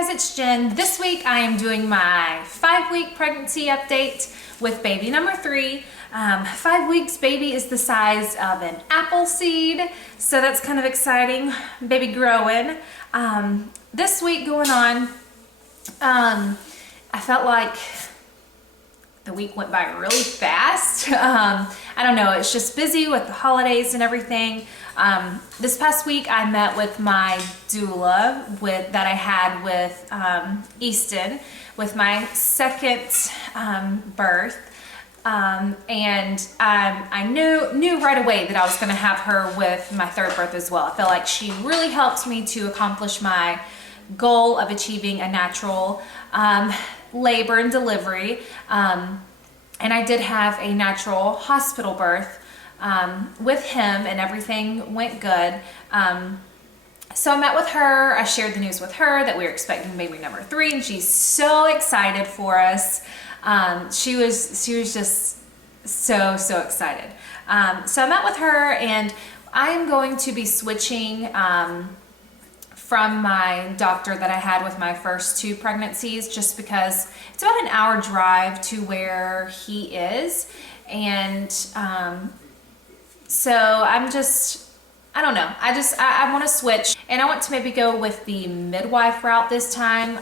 guys, it's Jen. This week I am doing my 5-week pregnancy update with baby number 3. 5 weeks, baby is the size of an apple seed, so that's kind of exciting. Baby growing. This week going on, I felt like the week went by really fast. I don't know, it's just busy with the holidays and everything. This past week I met with my doula that I had with Easton with my second birth. And I knew right away that I was going to have her with my third birth as well. I feel like she really helped me to accomplish my goal of achieving a natural labor and delivery. And I did have a natural hospital birth with him, and everything went good. So I met with her, I shared the news with her that we were expecting baby number 3, and she's so excited for us. She was just so excited. So I met with her, and I am going to be switching from my doctor that I had with my first 2 pregnancies, just because it's about an hour drive to where he is. And so I don't know. I want to switch, and I want to maybe go with the midwife route this time,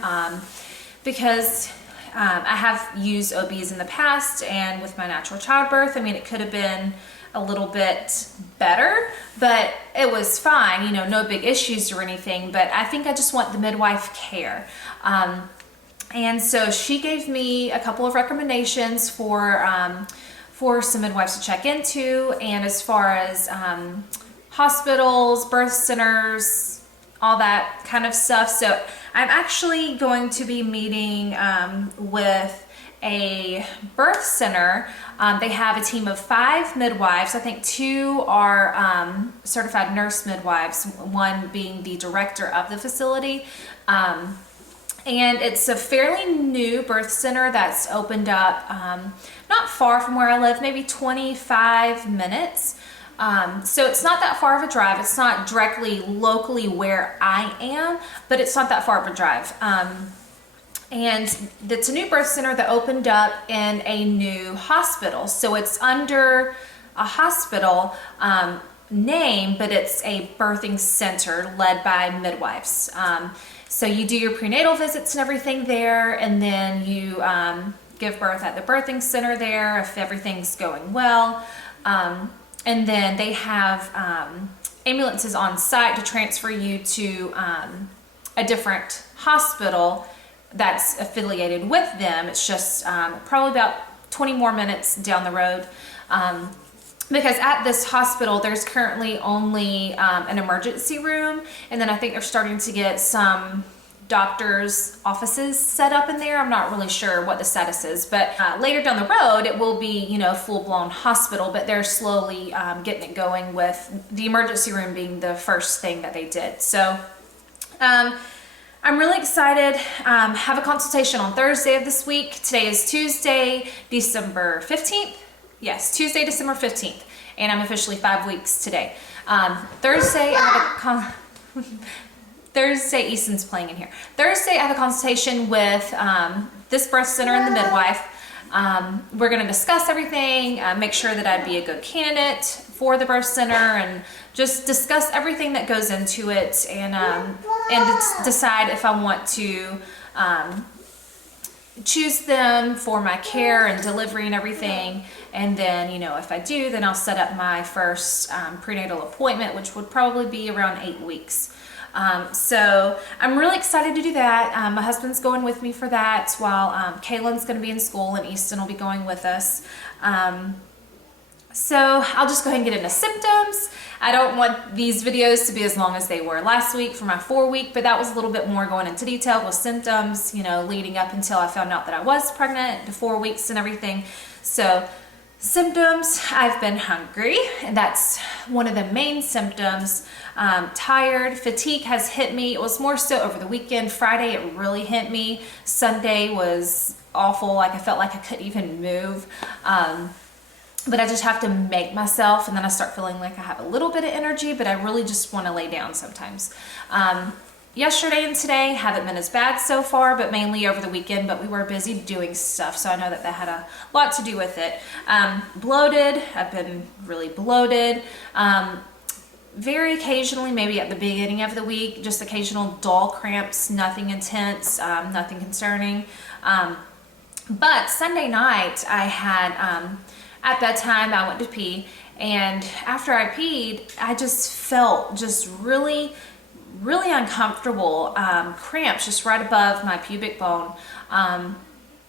because I have used OBs in the past, and with my natural childbirth, I mean, it could have been a little bit better, but it was fine, you know, no big issues or anything. But I think I just want the midwife care. And so she gave me a couple of recommendations for some midwives to check into, and as far as hospitals, birth centers, all that kind of stuff. So I'm actually going to be meeting with a birth center. They have a team of 5 midwives. I think 2 are certified nurse midwives, one being the director of the facility. And it's a fairly new birth center that's opened up not far from where I live, maybe 25 minutes. So it's not that far of a drive. It's not directly locally where I am, but it's not that far of a drive. And it's a new birth center that opened up in a new hospital. So it's under a hospital name, but it's a birthing center led by midwives. So you do your prenatal visits and everything there, and then you give birth at the birthing center there if everything's going well. And then they have ambulances on site to transfer you to a different hospital that's affiliated with them. It's just probably about 20 more minutes down the road. Because at this hospital, there's currently only an emergency room, and then I think they're starting to get some doctors' offices set up in there. I'm not really sure what the status is, but later down the road, it will be, you know, full-blown hospital, but they're slowly getting it going, with the emergency room being the first thing that they did. So I'm really excited. Have a consultation on Thursday of this week. Today is Tuesday, December 15th. Yes, Tuesday, December 15th, and I'm officially 5 weeks today. Thursday, I have a Thursday, Easton's playing in here. Thursday, I have a consultation with this birth center and the midwife. We're going to discuss everything, make sure that I'd be a good candidate for the birth center, and just discuss everything that goes into it, and decide if I want to choose them for my care and delivery and everything. And then, you know, if I do, then I'll set up my first prenatal appointment, which would probably be around 8 weeks. So I'm really excited to do that. My husband's going with me for that, while Kaylin's going to be in school, and Easton will be going with us. So I'll just go ahead and get into symptoms. I don't want these videos to be as long as they were last week for my 4-week, but that was a little bit more going into detail with symptoms, you know, leading up until I found out that I was pregnant, to 4 weeks and everything. So symptoms, I've been hungry, and that's one of the main symptoms. Tired, fatigue has hit me. It was more so over the weekend. Friday, it really hit me. Sunday was awful. Like, I felt like I couldn't even move. But I just have to make myself, and then I start feeling like I have a little bit of energy, but I really just want to lay down sometimes. Yesterday and today haven't been as bad so far, but mainly over the weekend, but we were busy doing stuff, so I know that had a lot to do with it. Bloated, I've been really bloated. Very occasionally, maybe at the beginning of the week, just occasional dull cramps, nothing intense, nothing concerning. But Sunday night I had, at bedtime I went to pee, and after I peed, I just felt just really uncomfortable cramps just right above my pubic bone,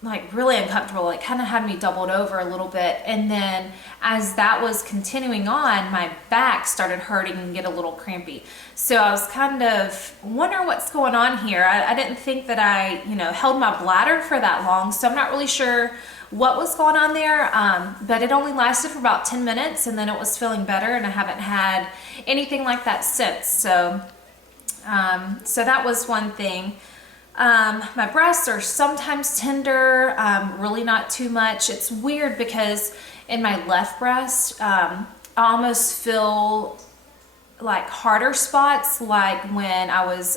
like really uncomfortable. It kind of had me doubled over a little bit, and then as that was continuing on, my back started hurting and get a little crampy. So I was kind of wondering what's going on here. I didn't think that I held my bladder for that long, so I'm not really sure what was going on there, but it only lasted for about 10 minutes, and then it was feeling better, and I haven't had anything like that since. So that was one thing. My breasts are sometimes tender, really not too much. It's weird because in my left breast, I almost feel like harder spots, like when I was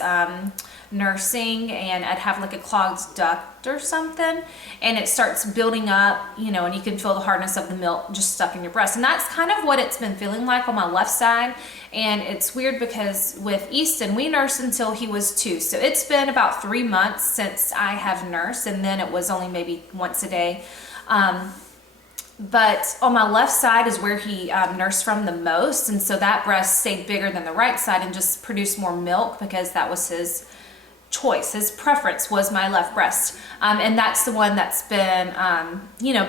nursing and I'd have like a clogged duct or something, and it starts building up, and you can feel the hardness of the milk just stuck in your breast. And that's kind of what it's been feeling like on my left side. And it's weird because with Easton, we nursed until he was 2. So it's been about 3 months since I have nursed, and then it was only maybe once a day. But on my left side is where he nursed from the most, and so that breast stayed bigger than the right side and just produced more milk because that was his choice. His preference was my left breast, and that's the one that's been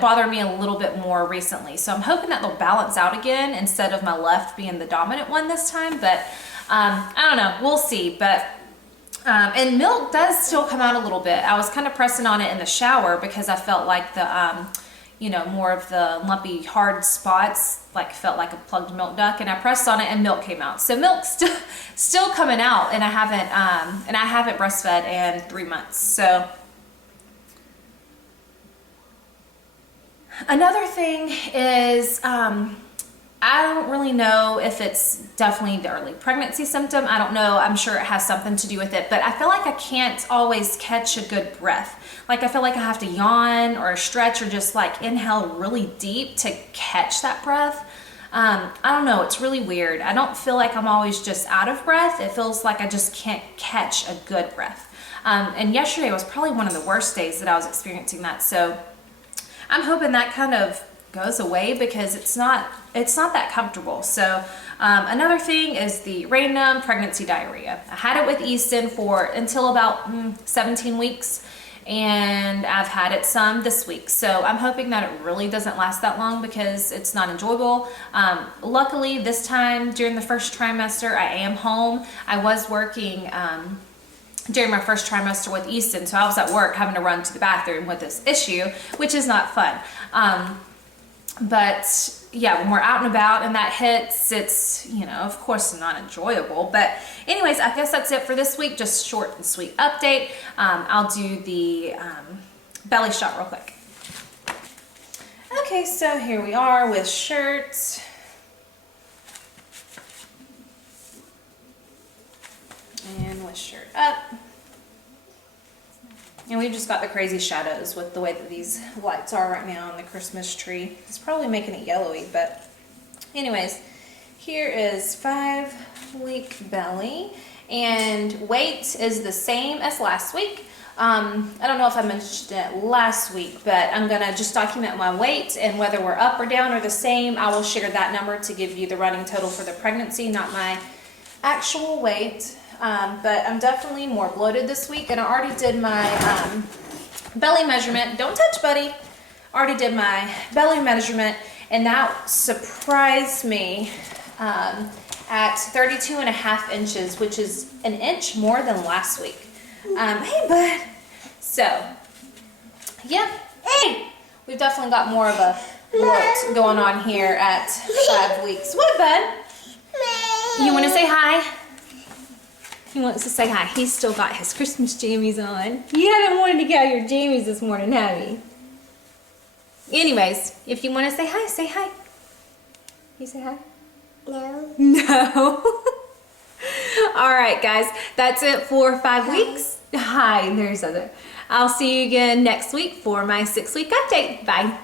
bothering me a little bit more recently. So I'm hoping that they'll balance out again instead of my left being the dominant one this time, but I don't know, we'll see. But and milk does still come out a little bit. I was kind of pressing on it in the shower because I felt like the more of the lumpy hard spots felt like a plugged milk duct, and I pressed on it and milk came out. So milk's still coming out, and I haven't breastfed in 3 months. So another thing is I don't really know if it's definitely the early pregnancy symptom. I don't know. I'm sure it has something to do with it, but I feel like I can't always catch a good breath. Like I feel like I have to yawn or stretch or just inhale really deep to catch that breath. I don't know. It's really weird. I don't feel like I'm always just out of breath. It feels like I just can't catch a good breath. And yesterday was probably one of the worst days that I was experiencing that. So I'm hoping that kind of goes away because it's not that comfortable. So another thing is the random pregnancy diarrhea. I had it with Easton until about 17 weeks, and I've had it some this week. So I'm hoping that it really doesn't last that long because it's not enjoyable. Luckily this time during the first trimester I am home. I was working during my first trimester with Easton, so I was at work having to run to the bathroom with this issue, which is not fun. But yeah, when we're out and about and that hits, it's, of course not enjoyable. But anyways, I guess that's it for this week. Just short and sweet update. I'll do the belly shot real quick. Okay, so here we are with shirts. And with shirt up. And we've just got the crazy shadows with the way that these lights are right now on the Christmas tree. It's probably making it yellowy, but anyways, here is 5-week belly, and weight is the same as last week. I don't know if I mentioned it last week, but I'm gonna just document my weight, and whether we're up or down or the same, I will share that number to give you the running total for the pregnancy, not my actual weight. But I'm definitely more bloated this week, and I already did my belly measurement. Don't touch, buddy. Already did my belly measurement, and that surprised me at 32.5 inches, which is an inch more than last week. Hey, bud. So, yeah. Hey! We've definitely got more of a wart going on here at 5 weeks. What, bud? You want to say hi? He wants to say hi. He's still got his Christmas jammies on. You haven't wanted to get out your jammies this morning, have you? Anyways, if you want to say hi, say hi. You say hi? No. No. All right, guys, that's it for 5 weeks. Hi, there's Heather. I'll see you again next week for my 6-week update. Bye.